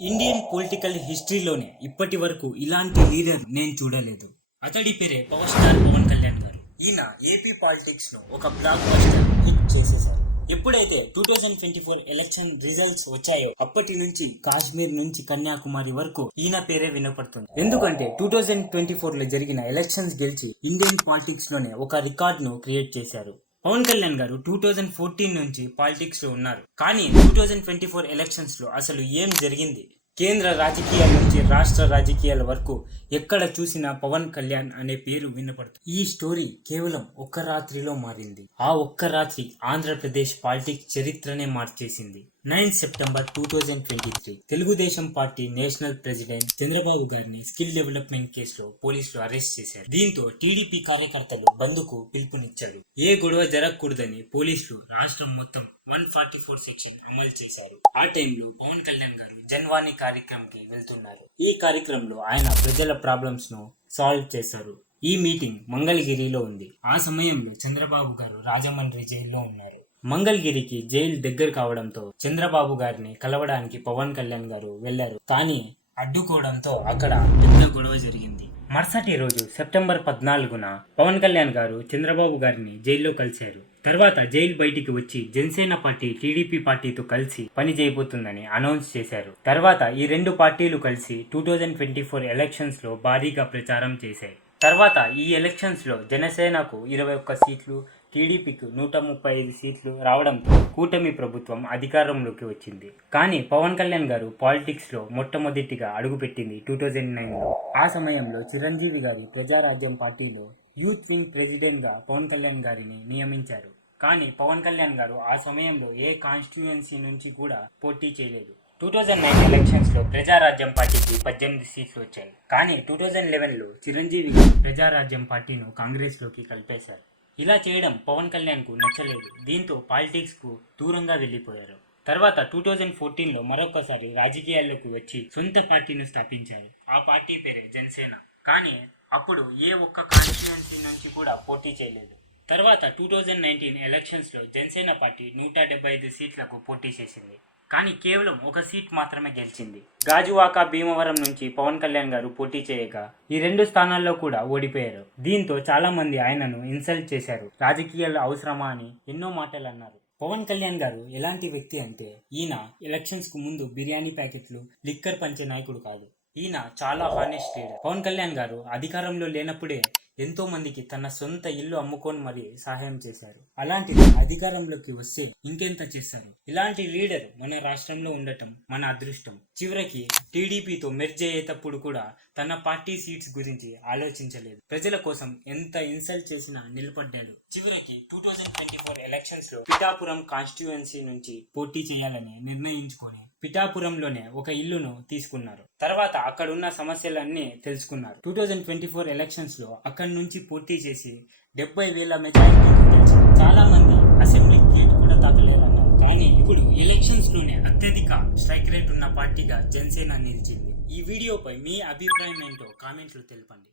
Indian political హిస్టరీలోనే ఇప్పటి వరకు ఇలాంటి లీడర్ నేను చూడలేదు. అతడి పేరే పవర్ స్టార్ పవన్ కళ్యాణ్ గారు. ఈయన ఏపీ పాలిటిక్స్ లో ఒక బ్లాక్ బస్టర్ హిట్ చేసేశారు. ఎప్పుడైతే 2024 ఎలక్షన్ రిజల్ట్స్ వచ్చాయో అప్పటి నుంచి కాశ్మీర్ నుంచి కన్యాకుమారి వరకు ఈయన పేరే వినపడుతుంది. ఎందుకంటే 2024 లో జరిగిన ఎలక్షన్స్ గెలిచి ఇండియన్ పాలిటిక్స్ లోనే ఒక రికార్డ్ ను క్రియేట్ చేశారు. పవన్ కళ్యాణ్ గారు 2014 నుంచి పాలిటిక్స్ లో ఉన్నారు. కానీ 2024 ఎలక్షన్స్ లో అసలు ఏం జరిగింది? కేంద్ర రాజకీయాల నుంచి రాష్ట్ర రాజకీయాల వరకు ఎక్కడ చూసినా పవన్ కళ్యాణ్ అనే పేరు వినపడుతుంది. ఈ స్టోరీ కేవలం ఒక్క రాత్రిలో మారింది. ఆ ఒక్క రాత్రి ఆంధ్రప్రదేశ్ పాలిటిక్స్ చరిత్రనే మార్చేసింది. 9 September 2023 Telugu Desam party national president Chandrababu గారిని స్కిల్ డెవలప్మెంట్ కేసులో పోలీసులు అరెస్ట్ చేశారు. దీంతో టీడీపీ కార్యకర్తలు బంద్కు పిలుపునిచ్చారు. ఏ గొడవ జరగకూడదని పోలీసులు రాష్ట్రం మొత్తం 144 సెక్షన్ అమలు చేశారు. ఆ టైంలో పవన్ కళ్యాణ్ గారు జన్వాణి కార్యక్రమంకి వెళ్తున్నారు. ఈ కార్యక్రమంలో ఆయన ప్రజల ప్రాబ్లమ్స్ ను సాల్వ్ చేశారు. ఈ మీటింగ్ మంగళగిరిలో ఉంది. ఆ సమయంలో చంద్రబాబు గారు రాజమండ్రి జైల్లో ఉన్నారు. మంగళగిరికి జైలు దగ్గర కావడంతో చంద్రబాబు గారిని కలవడానికి పవన్ కళ్యాణ్ గారు వెళ్లారు. కానీ అడ్డుకోవడంతో అక్కడ పెద్ద గొడవ జరిగింది. మరుసటి రోజు సెప్టెంబర్ 14న పవన్ కళ్యాణ్ గారు చంద్రబాబు గారిని జైల్లో కలిశారు. తర్వాత జైలు బయటికి వచ్చి జనసేన పార్టీ టీడీపీ పార్టీతో కలిసి పని చేయబోతుందని అనౌన్స్ చేశారు. తర్వాత ఈ రెండు పార్టీలు కలిసి 2024 ఎలక్షన్స్ లో భారీగా ప్రచారం చేశాయి. తర్వాత ఈ ఎలక్షన్స్ లో జనసేనకు 21 సీట్లు, టీడీపీకి 135 సీట్లు రావడంతో కూటమి ప్రభుత్వం అధికారంలోకి వచ్చింది. కానీ పవన్ కళ్యాణ్ గారు పాలిటిక్స్ లో మొట్టమొదటిగా అడుగుపెట్టింది 2009లో. ఆ సమయంలో చిరంజీవి గారి ప్రజారాజ్యం పార్టీలో యూత్ వింగ్ ప్రెసిడెంట్ గా పవన్ కళ్యాణ్ గారిని నియమించారు. కానీ పవన్ కళ్యాణ్ గారు ఆ సమయంలో ఏ కాన్స్టిట్యుయెన్సీ నుంచి కూడా పోటీ చేయలేదు. 2009 ఎలక్షన్స్ లో ప్రజారాజ్యం పార్టీకి 18 సీట్లు వచ్చాయి. కానీ 2011లో చిరంజీవి గారు ప్రజారాజ్యం పార్టీను కాంగ్రెస్ లోకి కలిపేశారు. ఇలా చేయడం పవన్ కళ్యాణ్ కు నచ్చలేదు. దీంతో పాలిటిక్స్ కు దూరంగా వెళ్లిపోయారు. తర్వాత 2014లో మరొకసారి రాజకీయాల్లోకి వచ్చి సొంత పార్టీని స్థాపించారు. ఆ పార్టీ పేరే జనసేన. కానీ అప్పుడు ఏ ఒక్క కాన్స్టిట్యుయెన్సీ నుంచి కూడా పోటీ చేయలేదు. తర్వాత 2019 ఎలక్షన్స్ లో జనసేన పార్టీ 175 సీట్లకు పోటీ చేసింది. కానీ కేవలం ఒక సీట్ మాత్రమే గెలిచింది. గాజువాక, భీమవరం నుంచి పవన్ కళ్యాణ్ గారు పోటీ చేయగా ఈ రెండు స్థానాల్లో కూడా ఓడిపోయారు. దీంతో చాలా మంది ఆయనను ఇన్సల్ట్ చేశారు. రాజకీయాలు అవసరమా అని ఎన్నో మాటలు అన్నారు. పవన్ కళ్యాణ్ గారు ఎలాంటి వ్యక్తి అంటే ఈయన ఎలక్షన్స్ కు ముందు బిర్యానీ ప్యాకెట్లు, లిక్కర్ పంచే నాయకుడు కాదు. ఈయన చాలా హానెస్ట్ లీడర్. పవన్ కళ్యాణ్ గారు అధికారంలో లేనప్పుడే ఎంతో మందికి తన సొంత ఇల్లు అమ్ముకొని మరీ సహాయం చేశారు. అలాంటిది అధికారంలోకి వస్తే ఇంకెంత చేశారు. ఇలాంటి లీడర్ మన రాష్ట్రంలో ఉండటం మన అదృష్టం. చివరికి టీడీపీతో మెర్జ్ అయ్యేటప్పుడు కూడా తన పార్టీ సీట్స్ గురించి ఆలోచించలేదు. ప్రజల కోసం ఎంత ఇన్సల్ట్ చేసినా నిలబడ్డాడు. చివరికి 2024 ఎలక్షన్స్ లో పిఠాపురం కాన్స్టిట్యుయెన్సీ నుంచి పోటీ చేయాలని నిర్ణయించుకొని పిఠాపురంలోనే ఒక ఇల్లును తీసుకున్నారు. తర్వాత అక్కడున్న సమస్యలన్నీ తెలుసుకున్నారు. 2024 ఎలక్షన్స్ లో అక్కడి నుంచి పోటీ చేసి 70,000 మెజారిటీతో గెలిచారు. చాలా మంది అసెంబ్లీ గేట్ కూడా తాకలేరన్నారు. కానీ ఇప్పుడు ఎలక్షన్స్ లోనే అత్యధిక స్ట్రైక్ రేట్ ఉన్న పార్టీగా జనసేన నిలిచింది. ఈ వీడియోపై మీ అభిప్రాయం ఏంటో కామెంట్లు తెలపండి.